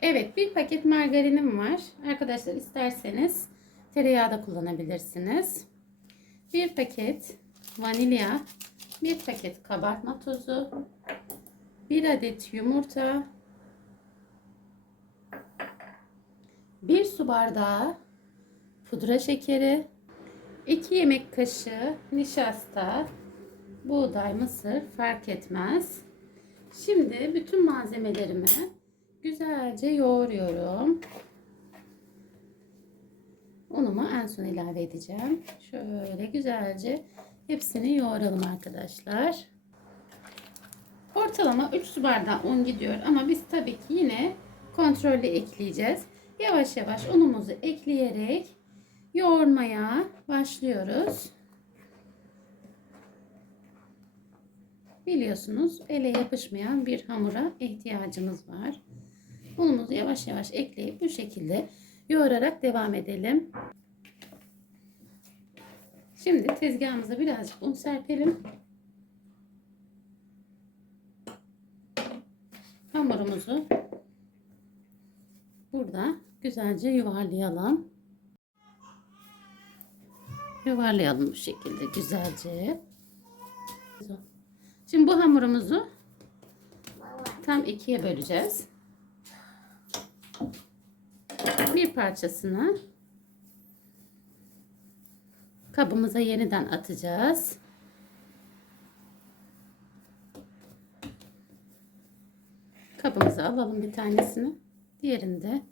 Evet bir paket margarinim var. Arkadaşlar isterseniz tereyağı da kullanabilirsiniz. Bir paket vanilya, bir paket kabartma tozu, bir adet yumurta, bir su bardağı pudra şekeri, 2 yemek kaşığı nişasta, buğday, mısır fark etmez. Şimdi bütün malzemelerimi güzelce yoğuruyorum. Unumu en son ilave edeceğim. Şöyle güzelce hepsini yoğuralım arkadaşlar. Ortalama 3 su bardağı un gidiyor ama biz tabii ki yine kontrollü ekleyeceğiz. Yavaş yavaş unumuzu ekleyerek yoğurmaya başlıyoruz. Biliyorsunuz ele yapışmayan bir hamura ihtiyacımız var. Unumuzu yavaş yavaş ekleyip bu şekilde yoğurarak devam edelim. Şimdi tezgahımıza birazcık un serpelim. Hamurumuzu burada güzelce yuvarlayalım. Yuvarlayalım bu şekilde güzelce. Şimdi bu hamurumuzu tam ikiye böleceğiz. Bir parçasını kabımıza yeniden atacağız. Kabımıza alalım bir tanesini. Diğerini de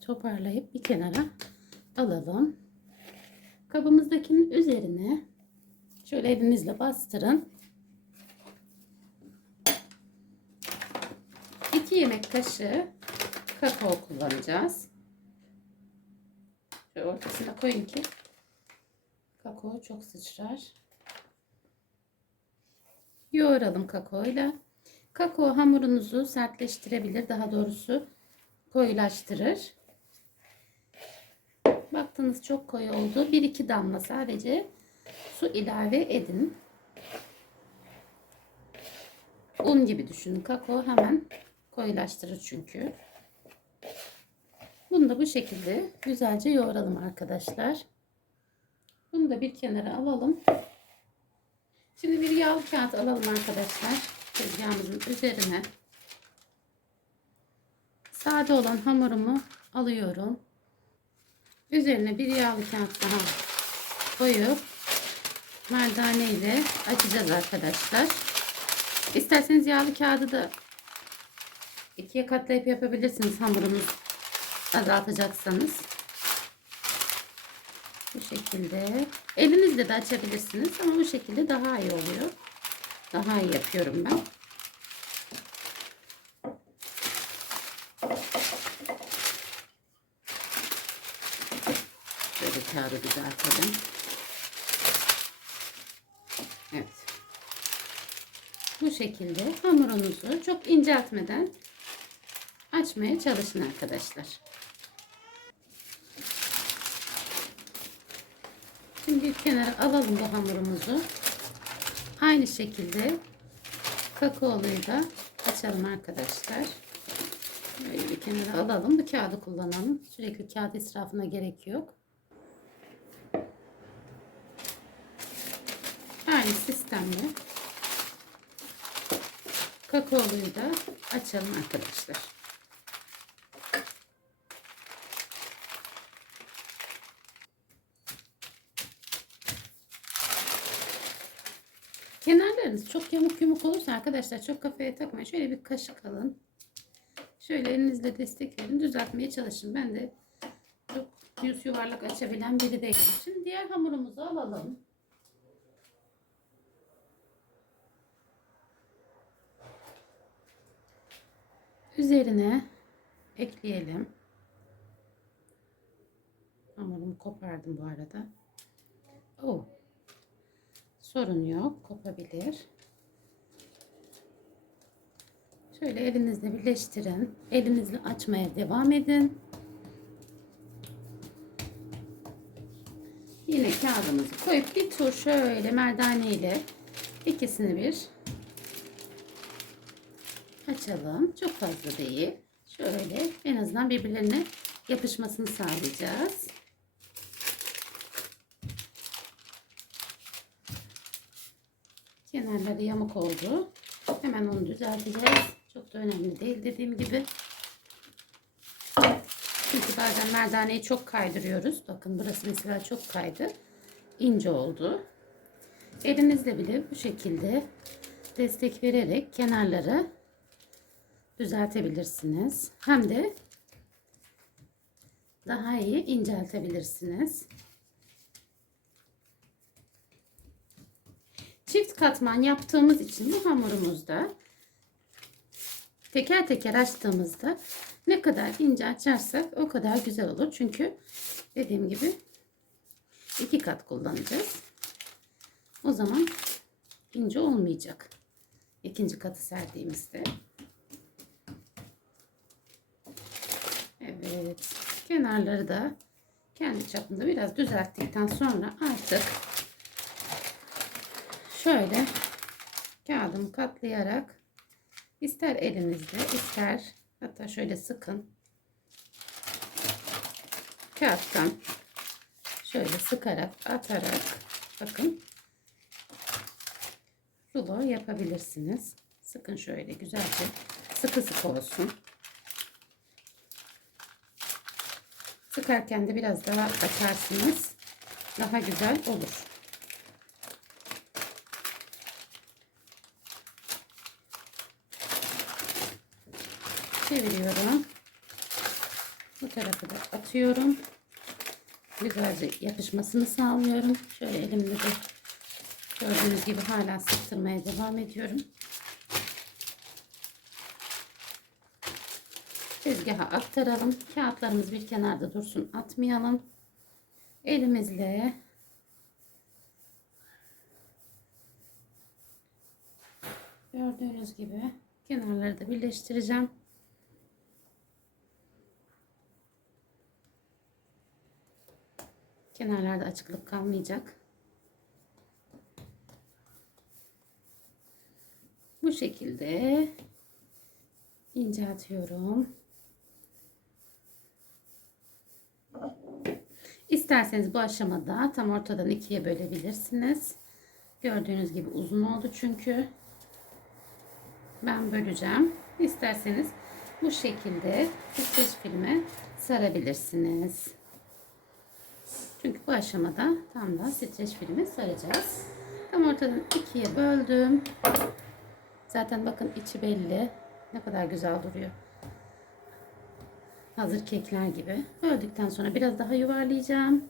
toparlayıp bir kenara alalım. Kabımızdakinin üzerine şöyle elinizle bastırın. 2 yemek kaşığı kakao kullanacağız. Şöyle ortasına koyun ki kakao çok sıçrar. Yoğuralım kakaoyla. Kakao hamurunuzu sertleştirebilir. Daha doğrusu koyulaştırır. Baktınız çok koyu oldu. 1-2 damla sadece su ilave edin. Un gibi düşünün. Kakao hemen koyulaştırır çünkü. Bunu da bu şekilde güzelce yoğuralım arkadaşlar. Bunu da bir kenara alalım. Şimdi bir yağlı kağıt alalım arkadaşlar. Tezgahımızın üzerine. Sade olan hamurumu alıyorum. Üzerine bir yağlı kağıt daha koyup merdane ile açacağız arkadaşlar. İsterseniz yağlı kağıdı da ikiye katlayıp yapabilirsiniz hamurunuz azaltacaksanız. Bu şekilde. Elinizle de açabilirsiniz ama bu şekilde daha iyi oluyor. Daha iyi yapıyorum ben. Şöyle kağıdı düzeltelim. Evet. Bu şekilde hamurunuzu çok inceltmeden açmaya çalışın arkadaşlar. Şimdi kenara alalım bu hamurumuzu. Aynı şekilde kakaoluyu da açalım arkadaşlar. Böyle bir kenara alalım. Bu kağıdı kullanalım. Sürekli kağıt israfına gerek yok. Aynı sistemle kakaoluyu da açalım arkadaşlar. Kenarlarınız çok yamuk yumuk olursa arkadaşlar çok kafaya takmayın. Şöyle bir kaşık alın. Şöyle elinizle destek verin. Düzeltmeye çalışın. Ben de çok yüz yuvarlak açabilen biri değilim. Şimdi diğer hamurumuzu alalım. Üzerine ekleyelim. Hamurumu kopardım bu arada. Oh. Sorun yok. Kopabilir. Şöyle elinizle birleştirin. Elinizle açmaya devam edin. Yine kağıdımızı koyup bir tur şöyle merdane ile ikisini bir açalım. Çok fazla değil. Şöyle en azından birbirlerine yapışmasını sağlayacağız. Kenarları yamuk oldu. Hemen onu düzelteceğiz. Çok da önemli değil dediğim gibi. Çünkü bazen merdaneyi çok kaydırıyoruz. Bakın burası mesela çok kaydı. İnce oldu. Elinizle bile bu şekilde destek vererek kenarları düzeltebilirsiniz. Hem de daha iyi inceltebilirsiniz. Çift katman yaptığımız için bu hamurumuzda teker teker açtığımızda ne kadar ince açarsak o kadar güzel olur. Çünkü dediğim gibi iki kat kullanacağız. O zaman ince olmayacak. İkinci katı serdiğimizde. Evet. Kenarları da kendi çapında biraz düzelttikten sonra artık şöyle kağıdımı katlayarak ister elinizde ister hatta şöyle sıkın kağıttan şöyle sıkarak atarak bakın rulo yapabilirsiniz. Sıkın şöyle güzelce sıkı sıkı olsun. Sıkarken de biraz daha açarsınız. Daha güzel olur. Çeviriyorum. Bu tarafı da atıyorum. Güzelce yapışmasını sağlıyorum. Şöyle elimde de gördüğünüz gibi hala sıktırmaya devam ediyorum. Tezgaha aktaralım. Kağıtlarımız bir kenarda dursun. Atmayalım. Elimizle gördüğünüz gibi kenarları da birleştireceğim. Kenarlarda açıklık kalmayacak. Bu şekilde inceltiyorum. İsterseniz bu aşamada tam ortadan ikiye bölebilirsiniz. Gördüğünüz gibi uzun oldu çünkü. Ben böleceğim. İsterseniz bu şekilde streç filme sarabilirsiniz. Çünkü bu aşamada tam da streç filmi saracağız. Tam ortadan ikiye böldüm. Zaten bakın içi belli. Ne kadar güzel duruyor. Hazır kekler gibi. Böldükten sonra biraz daha yuvarlayacağım.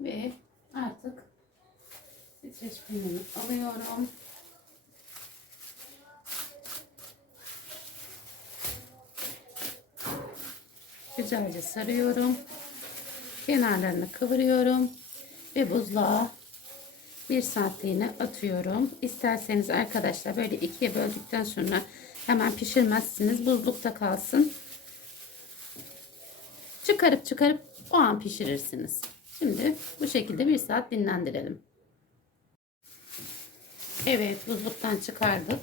Ve artık streç filmimi alıyorum. Güzelce sarıyorum. Kenarlarını kıvırıyorum. Ve buzluğa bir saatliğine atıyorum. İsterseniz arkadaşlar böyle ikiye böldükten sonra hemen pişirmezsiniz. Buzlukta kalsın. Çıkarıp çıkarıp o an pişirirsiniz. Şimdi bu şekilde bir saat dinlendirelim. Evet buzluktan çıkardık.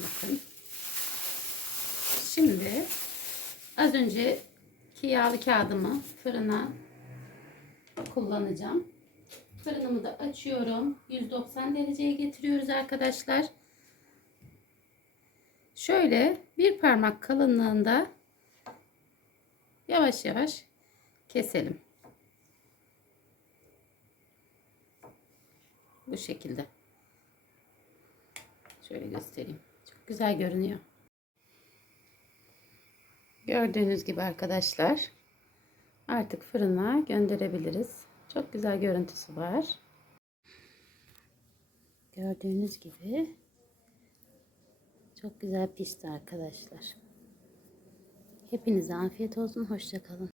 Bakın. Şimdi az önceki yağlı kağıdımı fırına kullanacağım. Fırınımı da açıyorum. 190 dereceye getiriyoruz arkadaşlar. Şöyle bir parmak kalınlığında yavaş yavaş keselim. Bu şekilde. Şöyle göstereyim. Çok güzel görünüyor. Gördüğünüz gibi arkadaşlar artık fırına gönderebiliriz. Çok güzel görüntüsü var. Gördüğünüz gibi çok güzel pişti arkadaşlar. Hepinize afiyet olsun. Hoşçakalın.